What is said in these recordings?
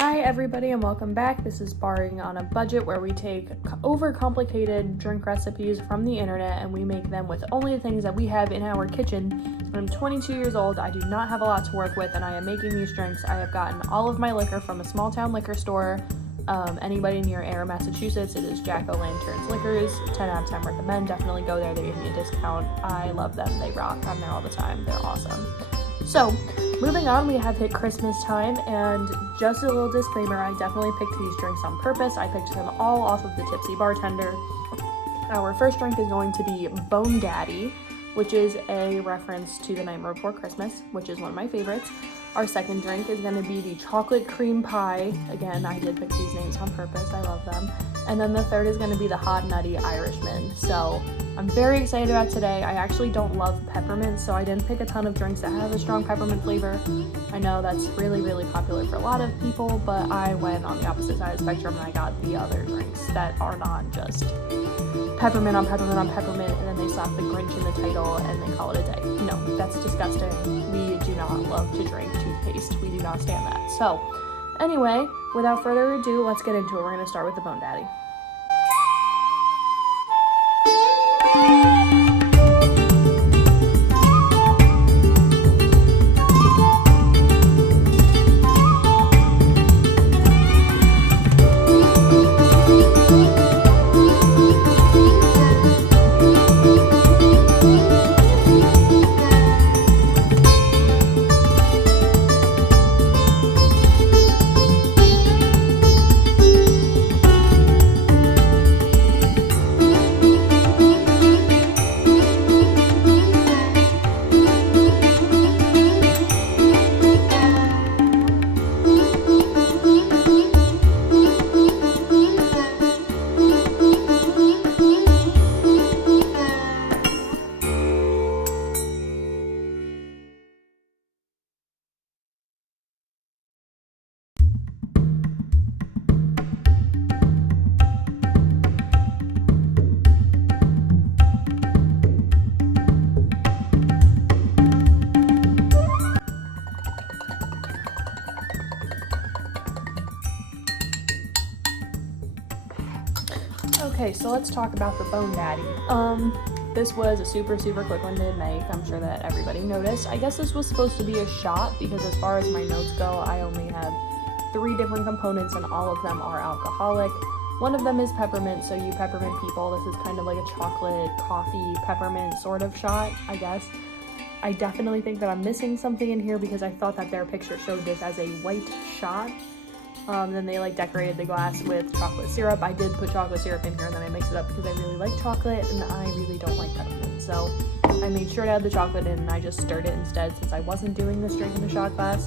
Hi everybody and welcome back. This is Barring on a Budget, where we take overcomplicated drink recipes from the internet and we make them with only the things that we have in our kitchen. I'm 22 years old, I do not have a lot to work with, and I am making these drinks. I have gotten all of my liquor from a small town liquor store. Anybody near Air, Massachusetts, it is Jack-O-Lantern's Liquors. 10 out of 10 recommend. Definitely go there. They gave me a discount. I love them. They rock. I'm there all the time. They're awesome. So, moving on, we have hit Christmas time, and just a little disclaimer, I definitely picked these drinks on purpose. I picked them all off of the Tipsy Bartender. Our first drink is going to be Bone Daddy, which is a reference to The Nightmare Before Christmas, which is one of my favorites. Our second drink is going to be the Chocolate Cream Pie. Again, I did pick these names on purpose. I love them. And then the third is going to be the Hot Nutty Irishman. So I'm very excited about today. I actually don't love peppermint, so I didn't pick a ton of drinks that have a strong peppermint flavor. I know that's really, really popular for a lot of people, but I went on the opposite side of the spectrum and I got the other drinks that are not just peppermint on peppermint on peppermint, and then they slap the Grinch in the title and they call it a day. No, that's disgusting. We do not love to drink toothpaste. We do not stand that. So anyway, without further ado, let's get into it. We're going to start with the Bone Daddy. Okay, so let's talk about the Bone Daddy. This was a super quick one to make. I'm sure that everybody noticed. I guess this was supposed to be a shot because as far as my notes go, I only have 3 different components and all of them are alcoholic. One of them is peppermint, so you peppermint people, this is kind of like a chocolate, coffee, peppermint sort of shot, I guess. I definitely think that I'm missing something in here because I thought that their picture showed this as a white shot. Then they decorated the glass with chocolate syrup. I did put chocolate syrup in here and then I mixed it up because I really like chocolate and I really don't like peppermint. So I made sure to add the chocolate in and I just stirred it instead since I wasn't doing this drink in a shot glass.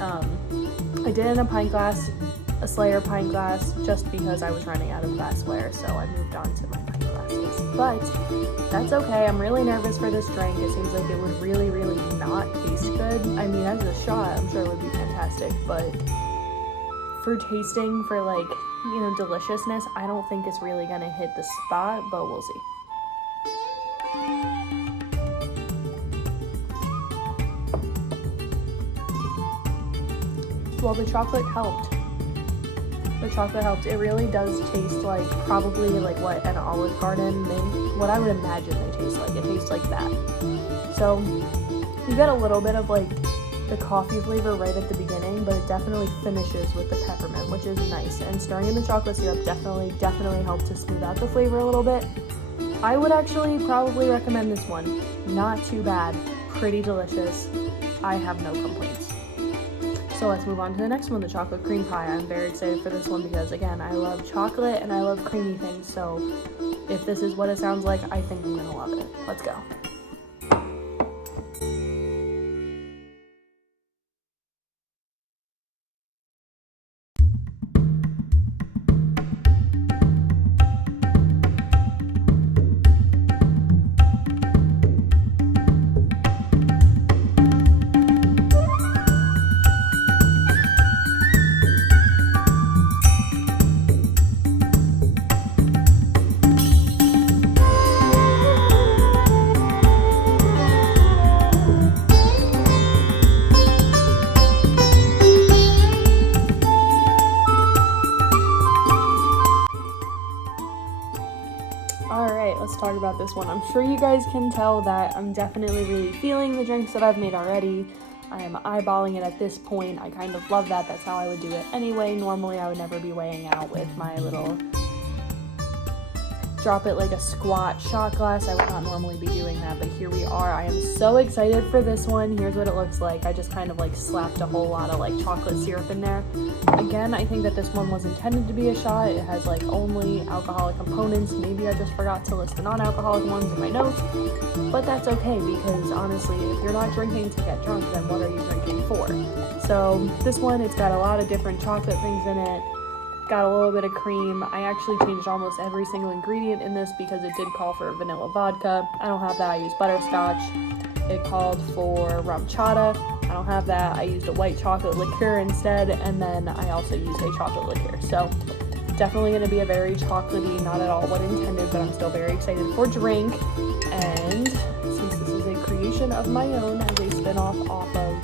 I did in a pint glass, a Slayer pint glass, just because I was running out of glassware, so I moved on to my pint glasses. But that's okay. I'm really nervous for this drink. It seems like it would really not taste good. I mean, as a shot, I'm sure it would be fantastic, but for tasting, for deliciousness, I don't think it's really gonna hit the spot, but we'll see. Well, the chocolate helped. It really does taste like probably what an Olive Garden mint, what I would imagine they taste like. It tastes like that. So you get a little bit of the coffee flavor right at the beginning, but it definitely finishes with the peppermint, which is nice. And stirring in the chocolate syrup definitely helped to smooth out the flavor a little bit. I would actually probably recommend this one. Not too bad, pretty delicious. I have no complaints. So let's move on to the next one, the Chocolate Cream Pie. I'm very excited for this one because, again, I love chocolate and I love creamy things, so if this is what it sounds like, I think I'm gonna love it. Let's go. talk about this one. I'm sure you guys can tell that I'm definitely really feeling the drinks that I've made already. I am eyeballing it at this point. I kind of love that. That's how I would do it anyway. Normally I would never be weighing out with my little drop it like a squat shot glass. I would not normally be doing that, but here we are. I am so excited for this one. Here's what it looks like. I just kind of like slapped a whole lot of like chocolate syrup in there. Again, I think that this one was intended to be a shot. It has like only alcoholic components. Maybe I just forgot to list the non-alcoholic ones in my notes, but that's okay, because honestly, if you're not drinking to get drunk, then what are you drinking for? So this one, it's got a lot of different chocolate things in it. Got a little bit of cream. I actually changed almost every single ingredient in this because it did call for vanilla vodka. I don't have that. I used butterscotch. It called for rum chata. I don't have that. I used a white chocolate liqueur instead, and then I also used a chocolate liqueur. So definitely going to be a very chocolatey, not at all what intended, but I'm still very excited for drink. And since this is a creation of my own as a spin-off off of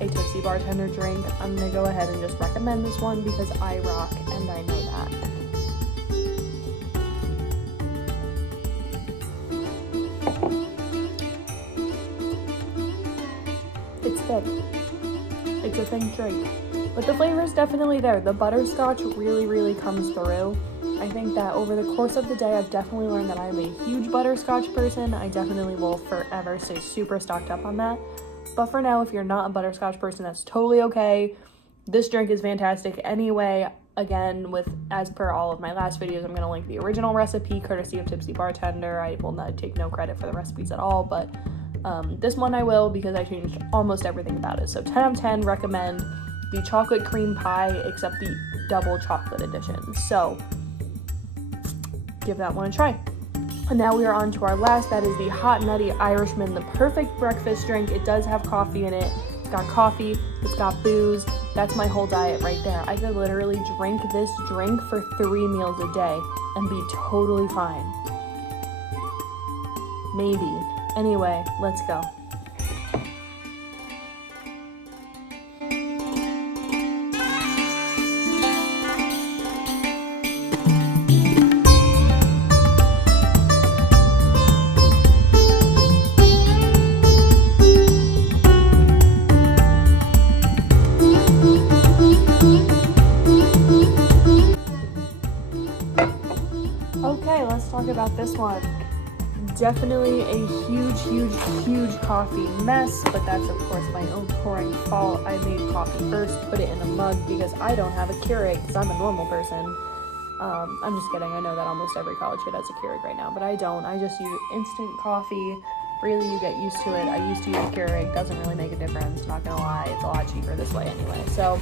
a Tipsy Bartender drink, I'm gonna go ahead and just recommend this one because I rock and I know that. It's thick. It's a thick drink, but the flavor is definitely there. The butterscotch really comes through. I think that over the course of the day, I've definitely learned that I'm a huge butterscotch person. I definitely will forever stay super stocked up on that. But for now, if you're not a butterscotch person, that's totally okay. This drink is fantastic anyway. Again, as per all of my last videos, I'm going to link the original recipe, courtesy of Tipsy Bartender. I will not take no credit for the recipes at all, but this one I will, because I changed almost everything about it. So 10 out of 10, recommend the chocolate cream pie, except the double chocolate edition. So give that one a try. And now we are on to our last. That is the Hot Nutty Irishman, the perfect breakfast drink. It does have coffee in it. It's got coffee, it's got booze. That's my whole diet right there. I could literally drink this drink for 3 meals a day and be totally fine. Maybe. Anyway, let's go. Okay, let's talk about this one. Definitely a huge coffee mess, but that's of course my own pouring fault. I made coffee first, put it in a mug because I don't have a Keurig because I'm a normal person. I'm just kidding. I know that almost every college kid has a Keurig right now, but I don't. I just use instant coffee. Really, you get used to it. I used to use Keurig. Doesn't really make a difference. Not gonna lie, it's a lot cheaper this way anyway. So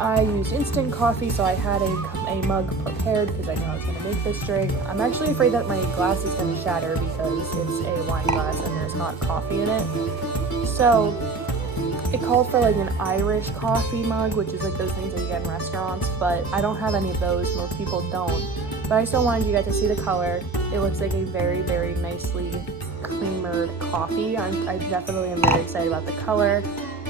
I used instant coffee, so I had a mug prepared because I knew I was gonna make this drink. I'm actually afraid that my glass is gonna shatter because it's a wine glass and there's hot coffee in it. So it called for like an Irish coffee mug, which is like those things that you get in restaurants, but I don't have any of those. Most people don't. But I still wanted you guys to see the color. It looks like a very nicely creamered coffee. I definitely am very excited about the color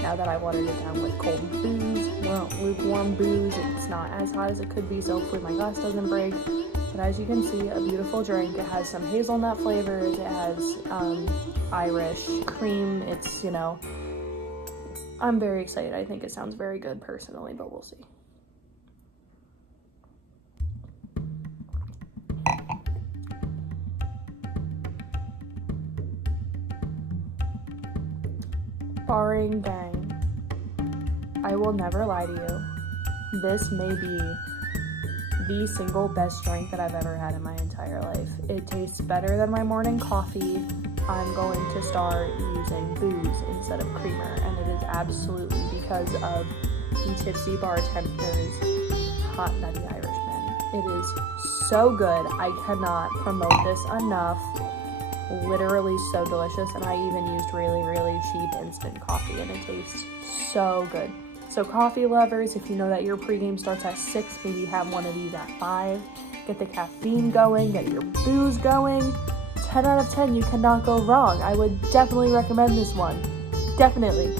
now that I watered it down with cold booze. Well, lukewarm booze. It's not as hot as it could be, so hopefully my glass doesn't break. But as you can see, a beautiful drink. It has some hazelnut flavors. It has Irish cream. It's, you know, I'm very excited. I think it sounds very good personally, but we'll see. Barring bang, I will never lie to you, this may be the single best drink that I've ever had in my entire life. It tastes better than my morning coffee. I'm going to start using booze instead of creamer, and it is absolutely because of the Tipsy Bartender's Hot Nutty Irishman. It is so good. I cannot promote this enough. Literally so delicious, and I even used really cheap instant coffee, and it tastes so good. So coffee lovers, if you know that your pregame starts at 6, maybe have one of these at 5. Get the caffeine going, get your booze going. 10 out of 10, you cannot go wrong. I would definitely recommend this one. Definitely.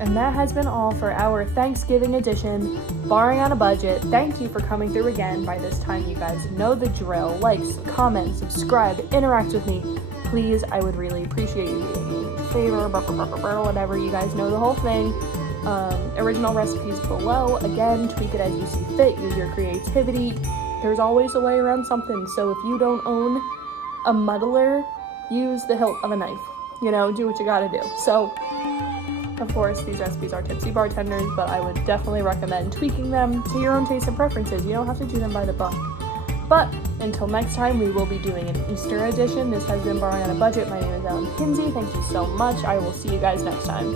And that has been all for our Thanksgiving edition, Barring on a Budget. Thank you for coming through again. By this time, you guys know the drill. Like, comment, subscribe, interact with me. Please, I would really appreciate you doing me a favor, whatever. You guys know the whole thing. Original recipes below. Again, tweak it as you see fit. Use your creativity. There's always a way around something. So if you don't own a muddler, use the hilt of a knife. You know, do what you gotta do. So, of course, these recipes are tipsy bartenders, but I would definitely recommend tweaking them to your own taste and preferences. You don't have to do them by the book. But until next time, we will be doing an Easter edition. This has been Barring on a Budget. My name is Ellen Kinsey. Thank you so much. I will see you guys next time.